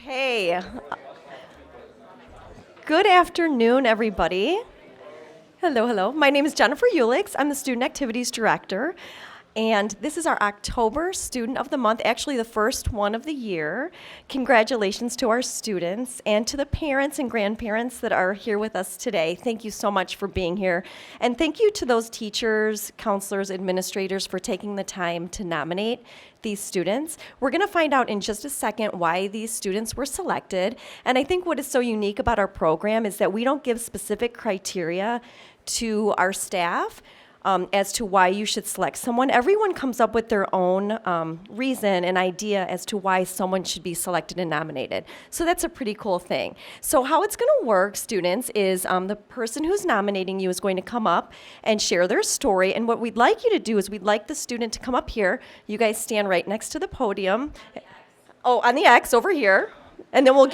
Okay. Good afternoon, everybody. Hello, hello. My name is Jennifer Ulix. I'm the Student Activities Director. And this is our October Student of the Month, actually the first one of the year. Congratulations to our students and to the parents and grandparents that are here with us today. Thank you so much for being here. And thank you to those teachers, counselors, administrators for taking the time to nominate these students. We're going to find out in just a second why these students were selected. And I think what is so unique about our program is that we don't give specific criteria to our staff as to why you should select someone. Everyone comes up with their own reason and idea as to why someone should be selected and nominated. So that's a pretty cool thing. So how it's going to work, students, is the person who's nominating you is going to come up and share their story. And what we'd like you to do is we'd like the student to come up here. You guys stand right next to the podium. Oh, on the X over here. And then we'll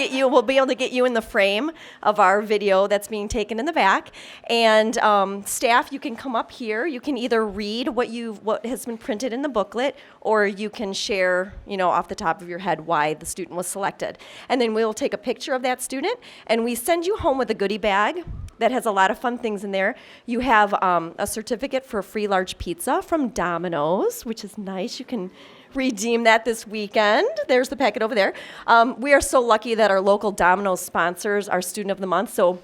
be able to get you in the frame of our video that's being taken in the back. And staff, you can come up here. You can either read what has been printed in the booklet, or you can share, off the top of your head why the student was selected. And then we'll take a picture of that student, and we send you home with a goodie bag that has a lot of fun things in there. You have a certificate for a free large pizza from Domino's, which is nice. You can redeem that this weekend. There's the packet over there. We are so lucky that our local Domino's sponsors our Student of the Month. So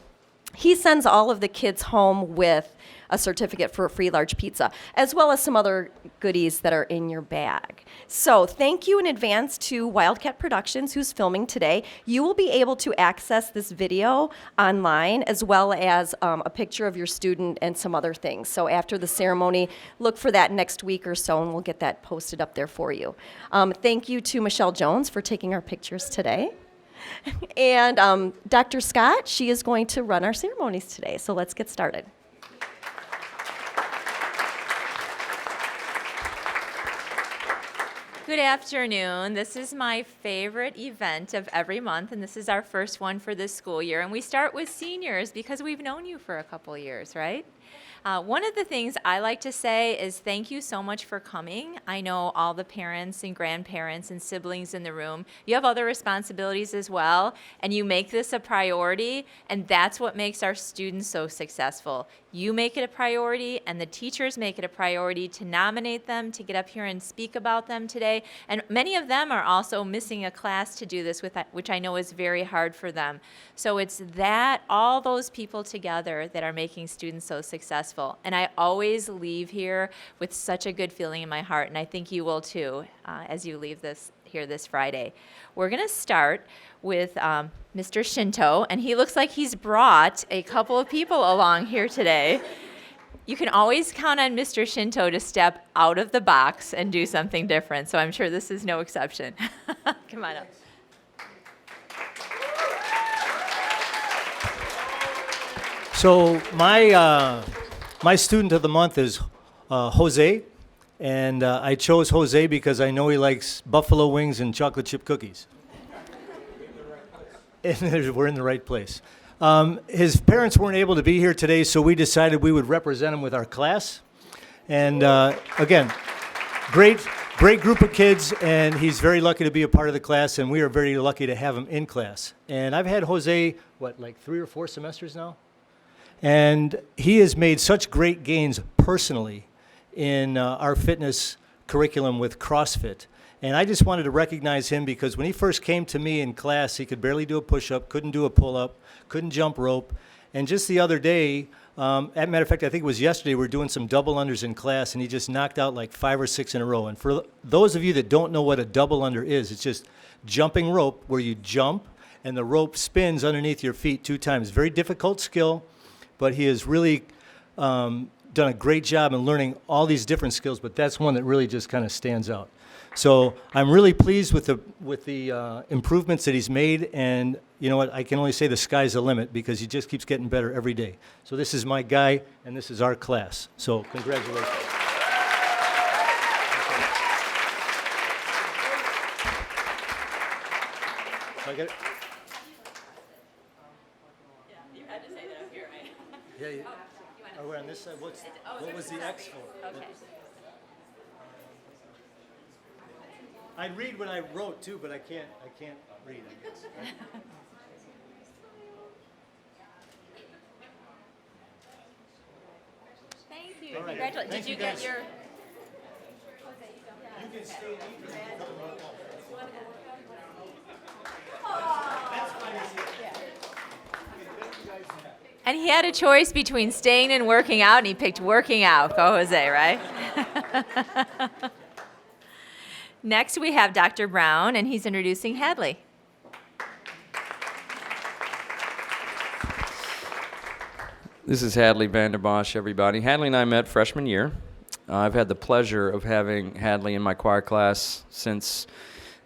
he sends all of the kids home with a certificate for a free large pizza, as well as some other goodies that are in your bag. So thank you in advance to Wildcat Productions, who's filming today. You will be able to access this video online, as well as a picture of your student and some other things. So after the ceremony, look for that next week or so, and we'll get that posted up there for you. Thank you to Michelle Jones for taking our pictures today. And Dr. Scott, she is going to run our ceremonies today. So let's get started. Good afternoon. This is my favorite event of every month, and this is our first one for this school year. And we start with seniors because we've known you for a couple years, right? One of the things I like to say is thank you so much for coming. I know all the parents and grandparents and siblings in the room. You have other responsibilities as well, and you make this a priority, and that's what makes our students so successful. You make it a priority, and the teachers make it a priority to nominate them, to get up here and speak about them today. And many of them are also missing a class to do this with, which I know is very hard for them. So it's all those people together that are making students so successful. And I always leave here with such a good feeling in my heart, and I think you will too as you leave here this Friday. We're going to start with Mr. Shinto, and he looks like he's brought a couple of people along here today. You can always count on Mr. Shinto to step out of the box and do something different, so I'm sure this is no exception. Come on up. So my student of the month is Jose, and I chose Jose because I know he likes buffalo wings and chocolate chip cookies. And we're in the right place. His parents weren't able to be here today, so we decided we would represent him with our class. And again, great group of kids, and he's very lucky to be a part of the class, and we are very lucky to have him in class. And I've had Jose, like 3 or 4 semesters now? And he has made such great gains personally in our fitness curriculum with CrossFit. And I just wanted to recognize him because when he first came to me in class, he could barely do a push-up, couldn't do a pull-up, couldn't jump rope. And just the other day, as a matter of fact, I think it was yesterday, we were doing some double unders in class, and he just knocked out like 5 or 6 in a row. And for those of you that don't know what a double under is, it's just jumping rope where you jump and the rope spins underneath your feet 2 times. Very difficult skill. But he has really done a great job in learning all these different skills, but that's one that really just kind of stands out. So I'm really pleased with the improvements that he's made, and you know what, I can only say the sky's the limit because he just keeps getting better every day. So this is my guy, and this is our class. So congratulations. So I get it? Yeah, yeah. Oh, we're on this side. What was the X for? Okay. I read what I wrote too, but I can't read, I guess. Thank you. All right. Congratulations. Thank Did you you, get guys. your? You can stay and eat. And he had a choice between staying and working out, and he picked working out. Go Jose, right? Next, we have Dr. Brown, and he's introducing Hadley. This is Hadley Vanderbosch, everybody. Hadley and I met freshman year. I've had the pleasure of having Hadley in my choir class since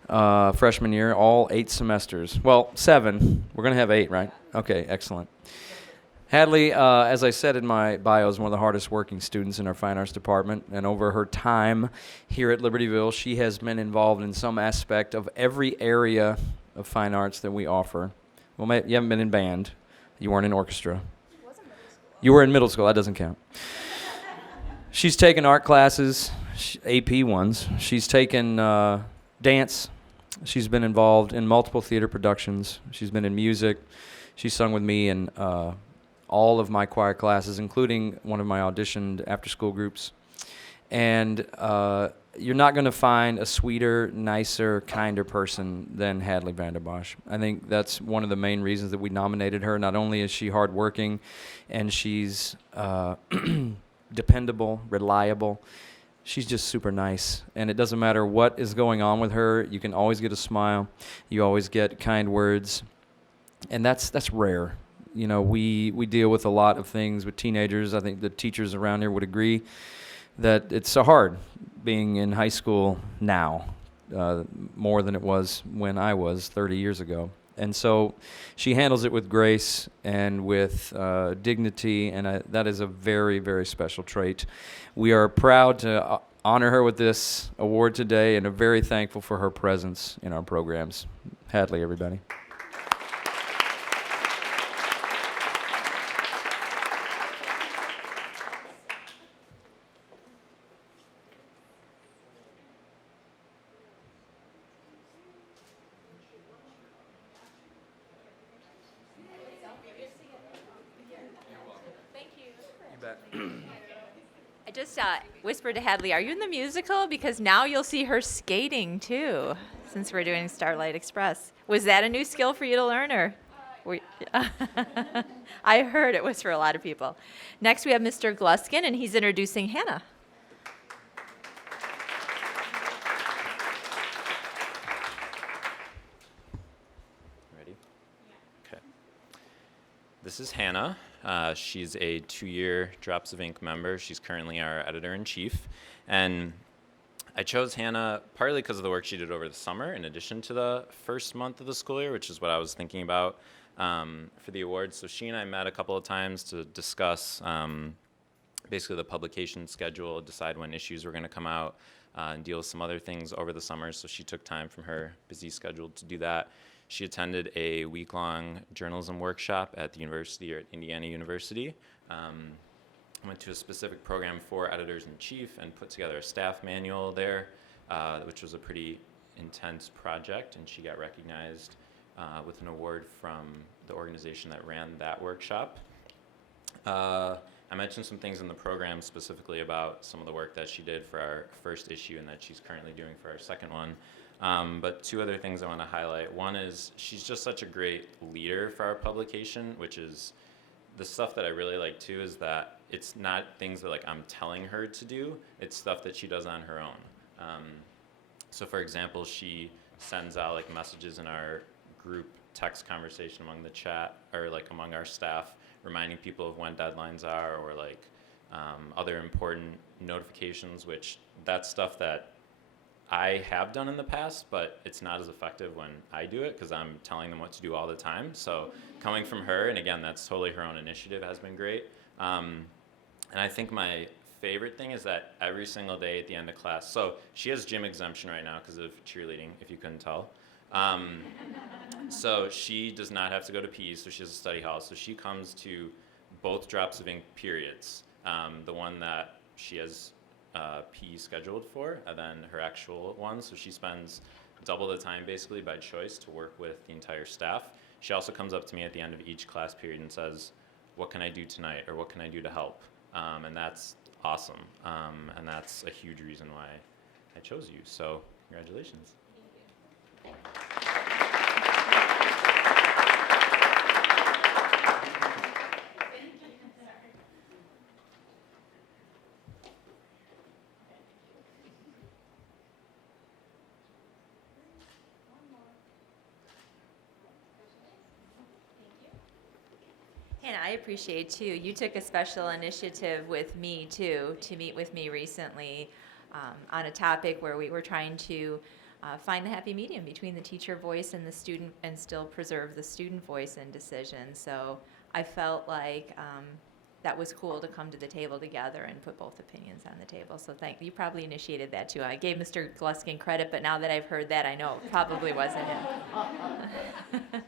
freshman year, all 8 semesters. Well, 7. We're going to have 8, right? Okay, excellent. Hadley, as I said in my bio, is one of the hardest working students in our fine arts department, and over her time here at Libertyville, she has been involved in some aspect of every area of fine arts that we offer. Well, you haven't been in band. You weren't in orchestra. You were in middle school. That doesn't count. She's taken art classes, AP ones. She's taken dance. She's been involved in multiple theater productions. She's been in music. She's sung with me in all of my choir classes, including one of my auditioned after-school groups. And you're not going to find a sweeter, nicer, kinder person than Hadley Vanderbosch. I think that's one of the main reasons that we nominated her. Not only is she hardworking and she's dependable, reliable, she's just super nice. And it doesn't matter what is going on with her, you can always get a smile. You always get kind words. And that's rare. You know, we deal with a lot of things with teenagers. I think the teachers around here would agree that it's so hard being in high school now, more than it was when I was 30 years ago. And so she handles it with grace and with dignity, and that is a very, very special trait. We are proud to honor her with this award today and are very thankful for her presence in our programs. Hadley, everybody. I just whispered to Hadley, are you in the musical? Because now you'll see her skating, too, since we're doing Starlight Express. Was that a new skill for you to learn, or? I heard it was for a lot of people. Next, we have Mr. Gluskin, and he's introducing Hannah. Ready? Okay. This is Hannah. She's a 2-year Drops of Ink member. She's currently our editor-in-chief. And I chose Hannah partly because of the work she did over the summer, in addition to the first month of the school year, which is what I was thinking about for the awards. So she and I met a couple of times to discuss basically the publication schedule, decide when issues were going to come out, and deal with some other things over the summer. So she took time from her busy schedule to do that. She attended a week-long journalism workshop at the university, or at Indiana University. Went to a specific program for editors-in-chief and put together a staff manual there, which was a pretty intense project, and she got recognized with an award from the organization that ran that workshop. I mentioned some things in the program specifically about some of the work that she did for our first issue and that she's currently doing for our second one. But 2 other things I want to highlight. One is she's just such a great leader for our publication, which is the stuff that I really like too, is that it's not things that like I'm telling her to do, it's stuff that she does on her own. So for example, she sends out like messages in our group text conversation among the chat, or like among our staff, reminding people of when deadlines are, or like other important notifications, which that's stuff that I have done in the past, but it's not as effective when I do it because I'm telling them what to do all the time. So coming from her, and again, that's totally her own initiative, has been great. And I think my favorite thing is that every single day at the end of class, so she has gym exemption right now because of cheerleading, if you couldn't tell. So she does not have to go to PE, so she has a study hall. So she comes to both Drops of Ink periods. The one that she has PE scheduled for, and then her actual one. So she spends double the time basically by choice to work with the entire staff. She also comes up to me at the end of each class period and says, what can I do tonight, or what can I do to help? And that's awesome. And that's a huge reason why I chose you. So congratulations. And I appreciate too, you took a special initiative with me too, to meet with me recently on a topic where we were trying to find the happy medium between the teacher voice and the student, and still preserve the student voice and decision. So I felt like that was cool to come to the table together and put both opinions on the table. So thank you. Probably initiated that too. I gave Mr. Gluskin credit, but now that I've heard that, I know it probably wasn't him.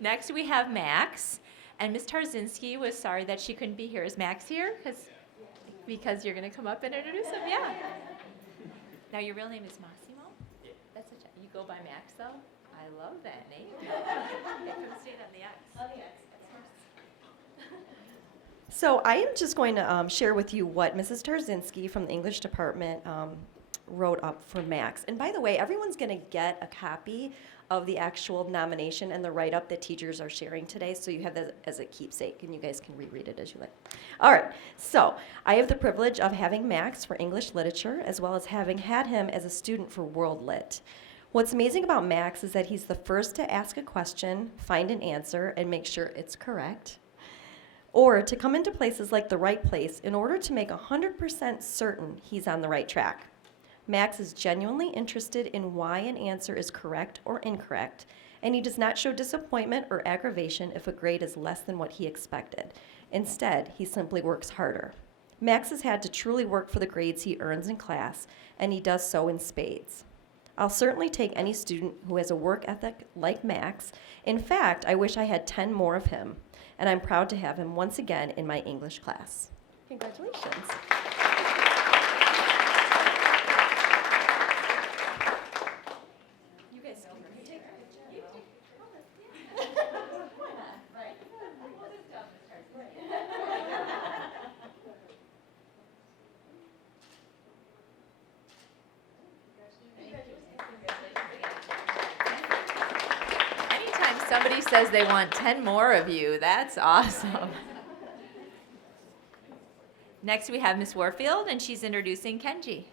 Next we have Max. And Ms. Tarzinski was sorry that she couldn't be here. Is Max here? Because you're going to come up and introduce him? Yeah. Now, your real name is Massimo? Yeah. That's you go by Max, though? I love that name. It could have stayed on the X. Oh, the X. So I am just going to share with you what Mrs. Tarzinski from the English department wrote up for Max. And by the way, everyone's going to get a copy of the actual nomination and the write-up that teachers are sharing today, so you have that as a keepsake, and you guys can reread it as you like. All right, so I have the privilege of having Max for English literature, as well as having had him as a student for World Lit. What's amazing about Max is that he's the first to ask a question, find an answer, and make sure it's correct, or to come into places like The Right Place in order to make 100% certain he's on the right track. Max is genuinely interested in why an answer is correct or incorrect, and he does not show disappointment or aggravation if a grade is less than what he expected. Instead, he simply works harder. Max has had to truly work for the grades he earns in class, and he does so in spades. I'll certainly take any student who has a work ethic like Max. In fact, I wish I had 10 more of him, and I'm proud to have him once again in my English class. Congratulations. Somebody says they want 10 more of you. That's awesome. Next we have Miss Warfield, and she's introducing Kenji.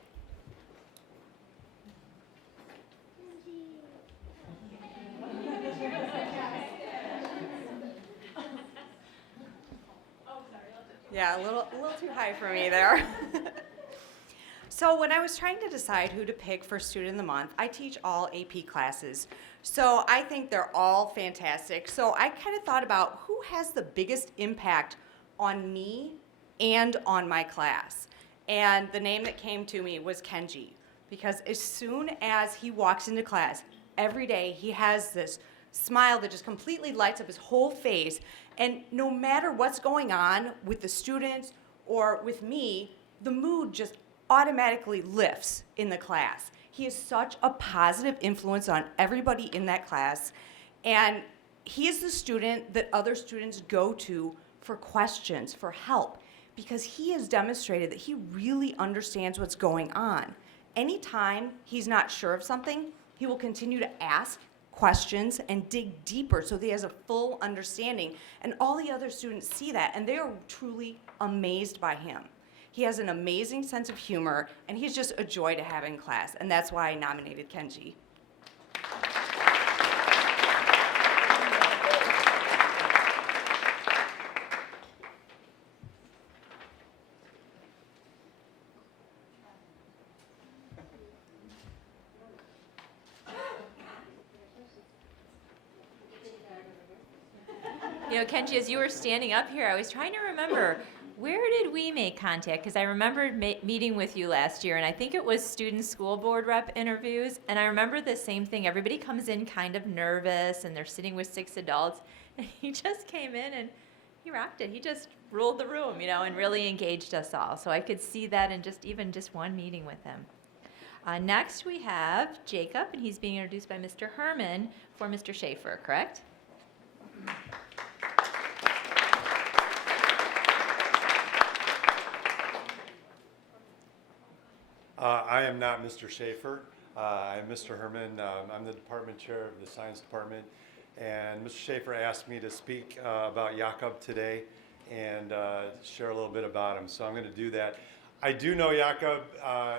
Yeah, a little too high for me there. So when I was trying to decide who to pick for Student of the Month, I teach all AP classes. So I think they're all fantastic. So I kind of thought about who has the biggest impact on me and on my class. And the name that came to me was Kenji, because as soon as he walks into class, every day he has this smile that just completely lights up his whole face. And no matter what's going on with the students or with me, the mood just automatically lifts in the class. He is such a positive influence on everybody in that class, and he is the student that other students go to for questions, for help, because he has demonstrated that he really understands what's going on. Anytime he's not sure of something, he will continue to ask questions and dig deeper so that he has a full understanding, and all the other students see that, and they are truly amazed by him. He has an amazing sense of humor, and he's just a joy to have in class, and that's why I nominated Kenji. You know, Kenji, as you were standing up here, I was trying to remember, where did we make contact? Because I remembered meeting with you last year, and I think it was student school board rep interviews, and I remember the same thing. Everybody comes in kind of nervous, and they're sitting with 6 adults, and he just came in, and he rocked it. He just ruled the room, and really engaged us all. So I could see that in just one meeting with him. Next we have Jacob, and he's being introduced by Mr. Herman for Mr. Schaefer, correct? I am not Mr. Schaefer. I'm Mr. Herman. I'm the department chair of the science department. And Mr. Schaefer asked me to speak about Jakob today and share a little bit about him. So I'm going to do that. I do know Jakob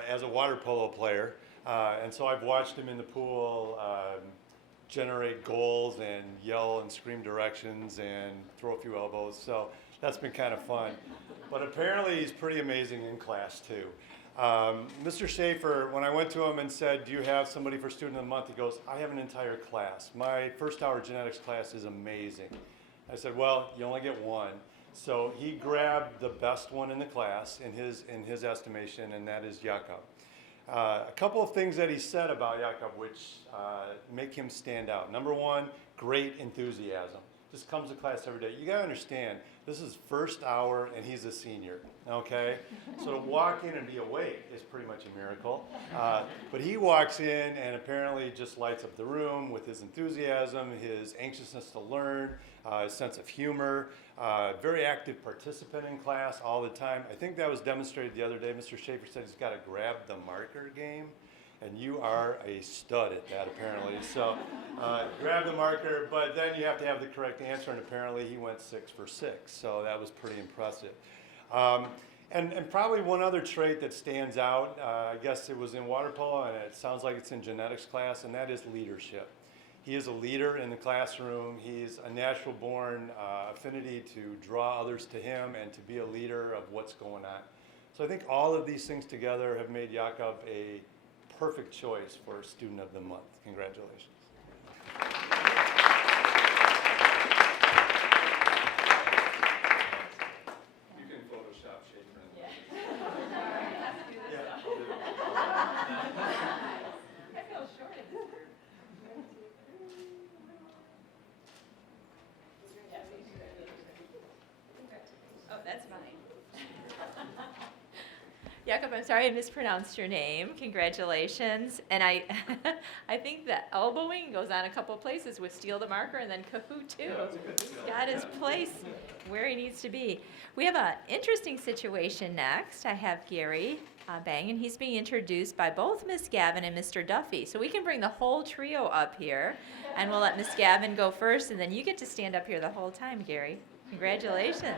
as a water polo player. And so I've watched him in the pool generate goals and yell and scream directions and throw a few elbows. So that's been kind of fun. But apparently he's pretty amazing in class too. Mr. Schaefer, when I went to him and said, do you have somebody for Student of the Month? He goes, I have an entire class. My first hour genetics class is amazing. I said, well, you only get one. So he grabbed the best one in the class in his estimation, and that is Jakob. A couple of things that he said about Jakob which make him stand out. Number one, great enthusiasm. Just comes to class every day. You gotta understand, this is first hour and he's a senior, okay? So to walk in and be awake is pretty much a miracle. But he walks in and apparently just lights up the room with his enthusiasm, his anxiousness to learn, his sense of humor, very active participant in class all the time. I think that was demonstrated the other day. Mr. Schaefer said he's gotta grab the marker game. And you are a stud at that, apparently. So grab the marker, but then you have to have the correct answer, and apparently he went 6 for 6. So that was pretty impressive. And probably one other trait that stands out, I guess it was in water polo, and it sounds like it's in genetics class, and that is leadership. He is a leader in the classroom. He's a natural-born affinity to draw others to him and to be a leader of what's going on. So I think all of these things together have made Jakob a perfect choice for Student of the Month. Congratulations. You can Photoshop Schaefer. I feel short. Oh, that's fine. Jakob, I'm sorry I mispronounced your name. Congratulations. And I think the elbowing goes on a couple of places with steal the marker and then Kahoot too. He's got his place where he needs to be. We have an interesting situation next. I have Gary Bang, and he's being introduced by both Miss Gavin and Mr. Duffy. So we can bring the whole trio up here, and we'll let Miss Gavin go first, and then you get to stand up here the whole time, Gary. Congratulations.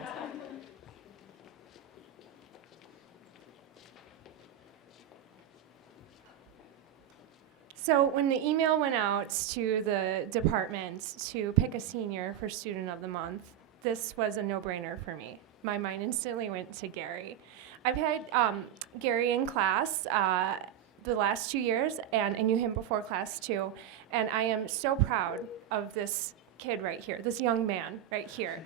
So when the email went out to the department to pick a senior for Student of the Month, this was a no-brainer for me. My mind instantly went to Gary. I've had Gary in class the last 2 years, and I knew him before class too, and I am so proud of this kid right here, this young man right here.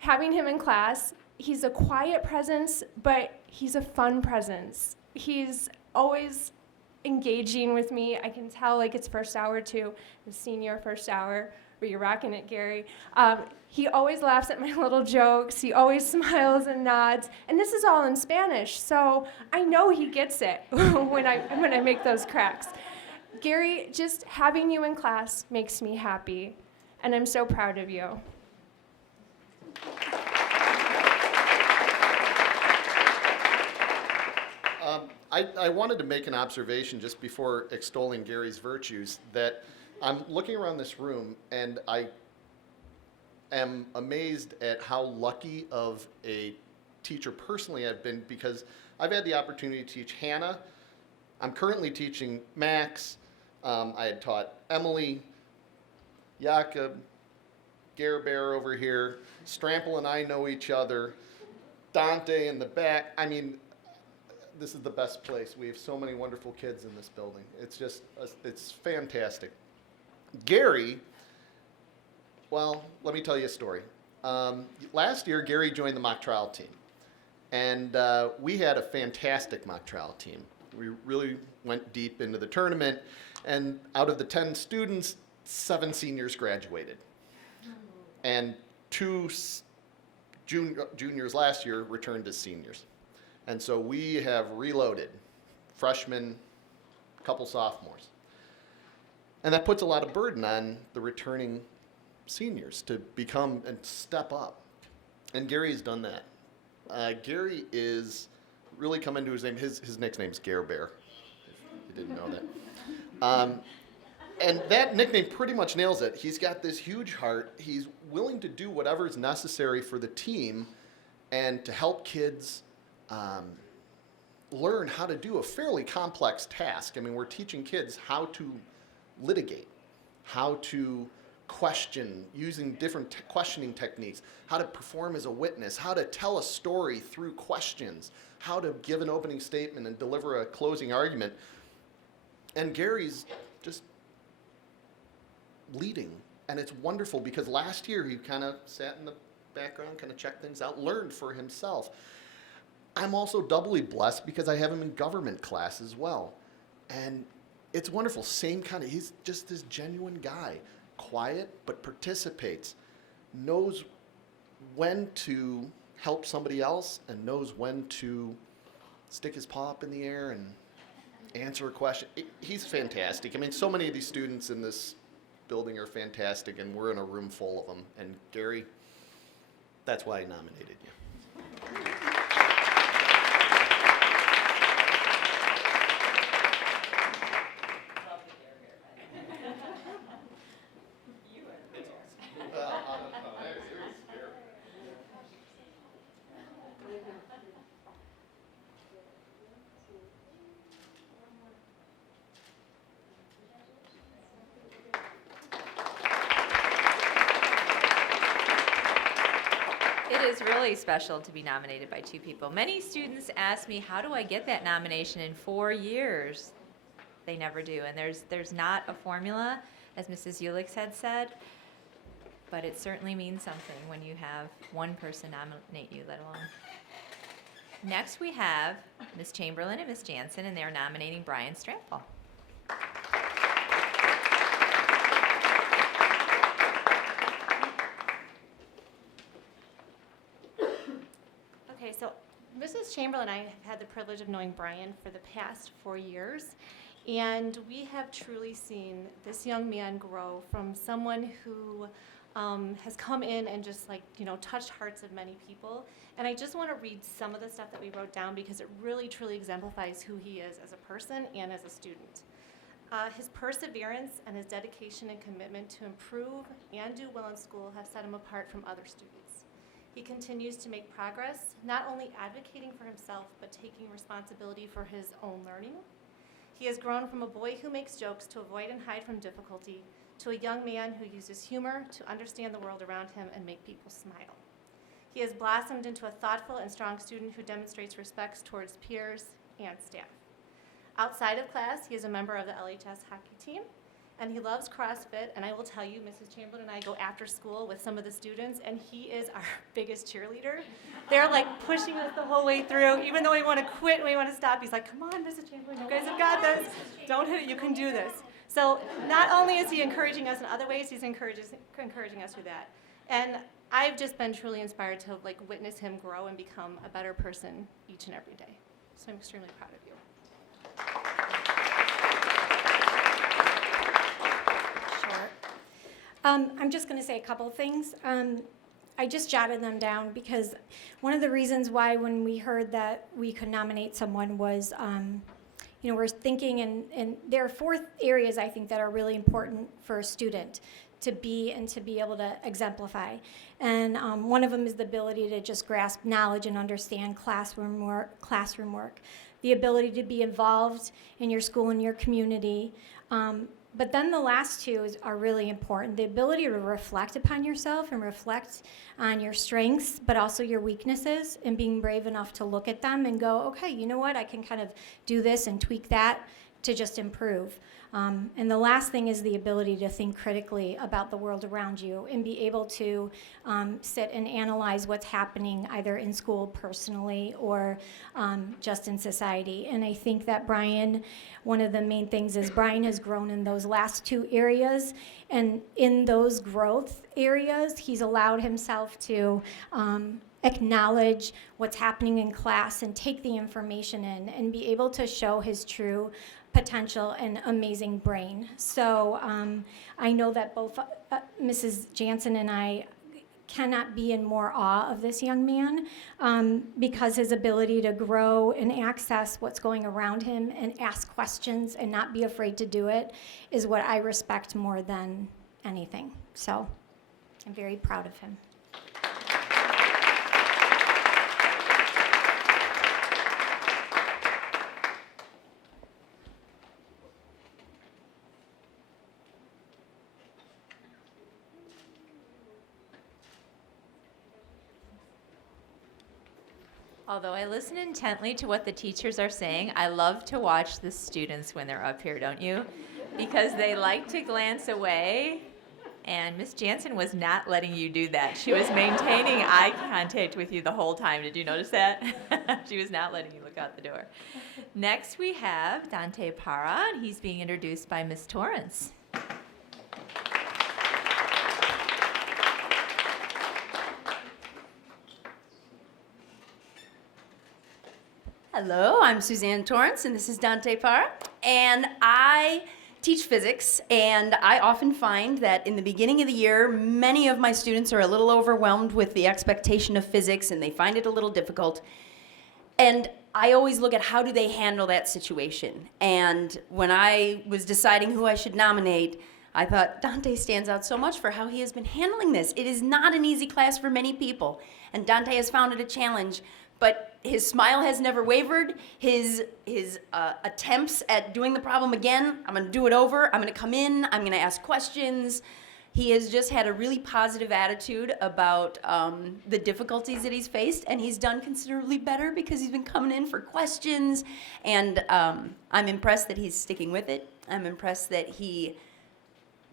Having him in class, he's a quiet presence, but he's a fun presence. He's always engaging with me. I can tell like it's first hour too, the senior first hour, where you're rocking it, Gary. He always laughs at my little jokes. He always smiles and nods. And this is all in Spanish, so I know he gets it when I make those cracks. Gary, just having you in class makes me happy, and I'm so proud of you. I wanted to make an observation just before extolling Gary's virtues, that I'm looking around this room and I am amazed at how lucky of a teacher personally I've been, because I've had the opportunity to teach Hannah. I'm currently teaching Max. I had taught Emily, Jakob, Bear over here. Strample and I know each other. Dante in the back. I mean, this is the best place. We have so many wonderful kids in this building. It's just, it's fantastic. Gary, well, let me tell you a story. Last year, Gary joined the mock trial team. And we had a fantastic mock trial team. We really went deep into the tournament. And out of the 10 students, 7 seniors graduated. And 2 juniors last year returned as seniors. And so we have reloaded freshmen, a couple sophomores. And that puts a lot of burden on the returning seniors to become and step up. And Gary's done that. Gary is really come into his name. His nickname is Gare Bear, if you didn't know that. And that nickname pretty much nails it. He's got this huge heart. He's willing to do whatever is necessary for the team and to help kids learn how to do a fairly complex task. I mean, we're teaching kids how to litigate, how to question using different questioning techniques, how to perform as a witness, how to tell a story through questions, how to give an opening statement and deliver a closing argument. And Gary's just leading. And it's wonderful because last year he kind of sat in the background, kind of checked things out, learned for himself. I'm also doubly blessed because I have him in government class as well. And it's wonderful. Same kind of, he's just this genuine guy. Quiet, but participates. Knows when to help somebody else and knows when to stick his paw up in the air and answer a question. He's fantastic. I mean, so many of these students in this building are fantastic, and we're in a room full of them. And Gary, that's why I nominated you. It is really special to be nominated by two people. Many students ask me, how do I get that nomination in 4 years? They never do, and there's not a formula, as Mrs. Ulix had said, but it certainly means something when you have one person nominate you, let alone. Next we have Ms. Chamberlain and Ms. Jansen, and they're nominating Brian Strample. Okay, so Mrs. Chamberlain and I have had the privilege of knowing Brian for the past 4 years, and we have truly seen this young man grow from someone who has come in and just touched hearts of many people. And I just want to read some of the stuff that we wrote down because it really truly exemplifies who he is as a person and as a student. His perseverance and his dedication and commitment to improve and do well in school have set him apart from other students. He continues to make progress, not only advocating for himself, but taking responsibility for his own learning. He has grown from a boy who makes jokes to avoid and hide from difficulty, to a young man who uses humor to understand the world around him and make people smile. He has blossomed into a thoughtful and strong student who demonstrates respect towards peers and staff. Outside of class, he is a member of the LHS hockey team, and he loves CrossFit. And I will tell you, Mrs. Chamberlain and I go after school with some of the students, and he is our biggest cheerleader. They're like pushing us the whole way through, even though we want to quit and we want to stop. He's like, come on, Mrs. Chamberlain, you guys have got this. Don't hit it, you can do this. So not only is he encouraging us in other ways, he's encouraging us through that. And I've just been truly inspired to witness him grow and become a better person each and every day. So I'm extremely proud of you. Sure. I'm just going to say a couple of things. I just jotted them down because one of the reasons why when we heard that we could nominate someone was, we're thinking, and there are 4 areas I think that are really important for a student to be able to exemplify. And one of them is the ability to just grasp knowledge and understand classroom work, the ability to be involved in your school and your community. But then the last 2 are really important. The ability to reflect upon yourself and reflect on your strengths, but also your weaknesses, and being brave enough to look at them and go, okay, you know what, I can kind of do this and tweak that to just improve. And the last thing is the ability to think critically about the world around you and be able to sit and analyze what's happening either in school personally or just in society. And I think that Brian, one of the main things is Brian has grown in those last 2 areas. And in those growth areas, he's allowed himself to acknowledge what's happening in class and take the information in and be able to show his true potential and amazing brain. So I know that both Mrs. Jansen and I cannot be in more awe of this young man because his ability to grow and access what's going around him and ask questions and not be afraid to do it is what I respect more than anything. So I'm very proud of him. Although I listen intently to what the teachers are saying, I love to watch the students when they're up here, don't you? Because they like to glance away, and Miss Jansen was not letting you do that. She was maintaining eye contact with you the whole time. Did you notice that? She was not letting you look out the door. Next we have Dante Parra, and he's being introduced by Miss Torrance. Hello, I'm Suzanne Torrance, and this is Dante Parra, and I teach physics, and I often find that in the beginning of the year, many of my students are a little overwhelmed with the expectation of physics, and they find it a little difficult. And I always look at how do they handle that situation. And when I was deciding who I should nominate, I thought Dante stands out so much for how he has been handling this. It is not an easy class for many people, and Dante has found it a challenge. But his smile has never wavered. His attempts at doing the problem again, I'm going to do it over. I'm going to come in. I'm going to ask questions. He has just had a really positive attitude about the difficulties that he's faced, and he's done considerably better because he's been coming in for questions. And I'm impressed that he's sticking with it. I'm impressed that he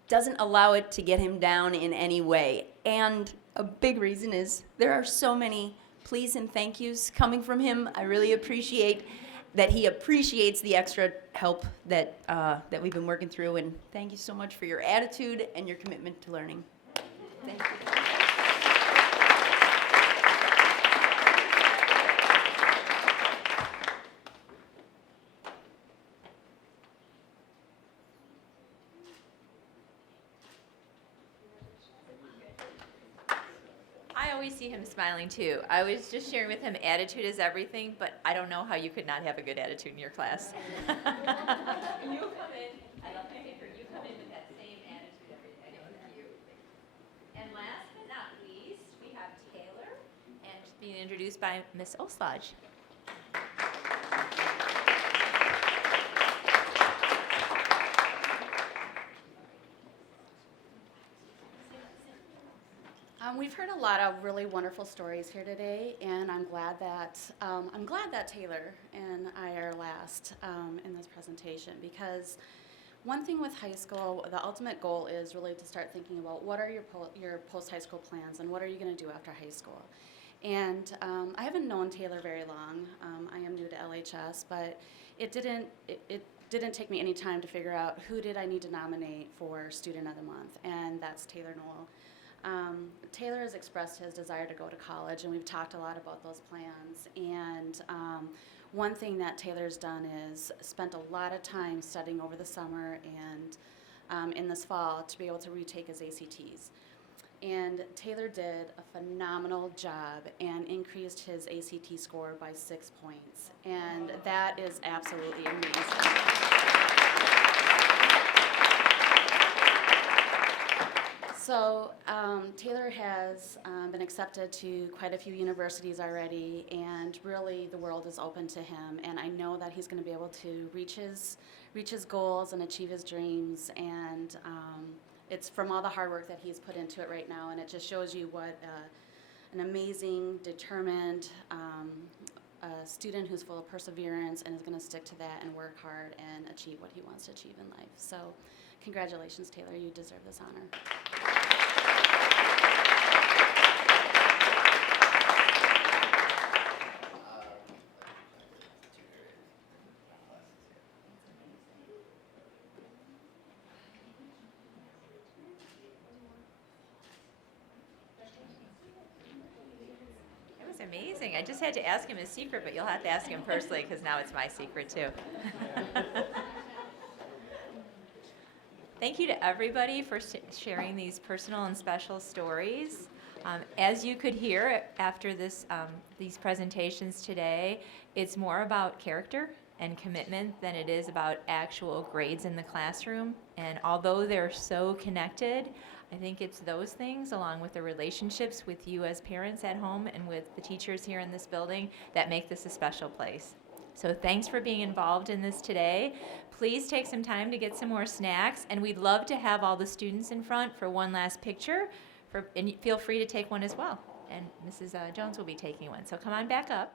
doesn't allow it to get him down in any way. And a big reason is there are so many please and thank yous coming from him. I really appreciate that he appreciates the extra help that we've been working through, and thank you so much for your attitude and your commitment to learning. Thank you. I always see him smiling too. I was just sharing with him attitude is everything, but I don't know how you could not have a good attitude in your class. You come in, I love my paper, you come in with that same attitude every day. Thank you. And last but not least, we have Taylor, and being introduced by Miss Oslodge. We've heard a lot of really wonderful stories here today, and I'm glad that Taylor and I are last in this presentation, because one thing with high school, the ultimate goal is really to start thinking about what are your post-high school plans and what are you going to do after high school. And I haven't known Taylor very long. I am new to LHS, but it didn't take me any time to figure out who did I need to nominate for Student of the Month, and that's Taylor Noel. Taylor has expressed his desire to go to college, and we've talked a lot about those plans. And one thing that Taylor's done is spent a lot of time studying over the summer and in this fall to be able to retake his ACTs. And Taylor did a phenomenal job and increased his ACT score by 6 points. And that is absolutely amazing. So Taylor has been accepted to quite a few universities already, and really the world is open to him. And I know that he's going to be able to reach his goals and achieve his dreams. And it's from all the hard work that he's put into it right now, and it just shows you what an amazing, determined student who's full of perseverance and is going to stick to that and work hard and achieve what he wants to achieve in life. So congratulations, Taylor. You deserve this honor. amazing. I just had to ask him his secret, but you'll have to ask him personally because now it's my secret too. Thank you to everybody for sharing these personal and special stories. As you could hear after these presentations today, it's more about character and commitment than it is about actual grades in the classroom. And although they're so connected, I think it's those things, along with the relationships with you as parents at home and with the teachers here in this building, that make this a special place. So thanks for being involved in this today. Please take some time to get some more snacks, and we'd love to have all the students in front for one last picture, and feel free to take one as well. And Mrs. Jones will be taking one, so come on back up.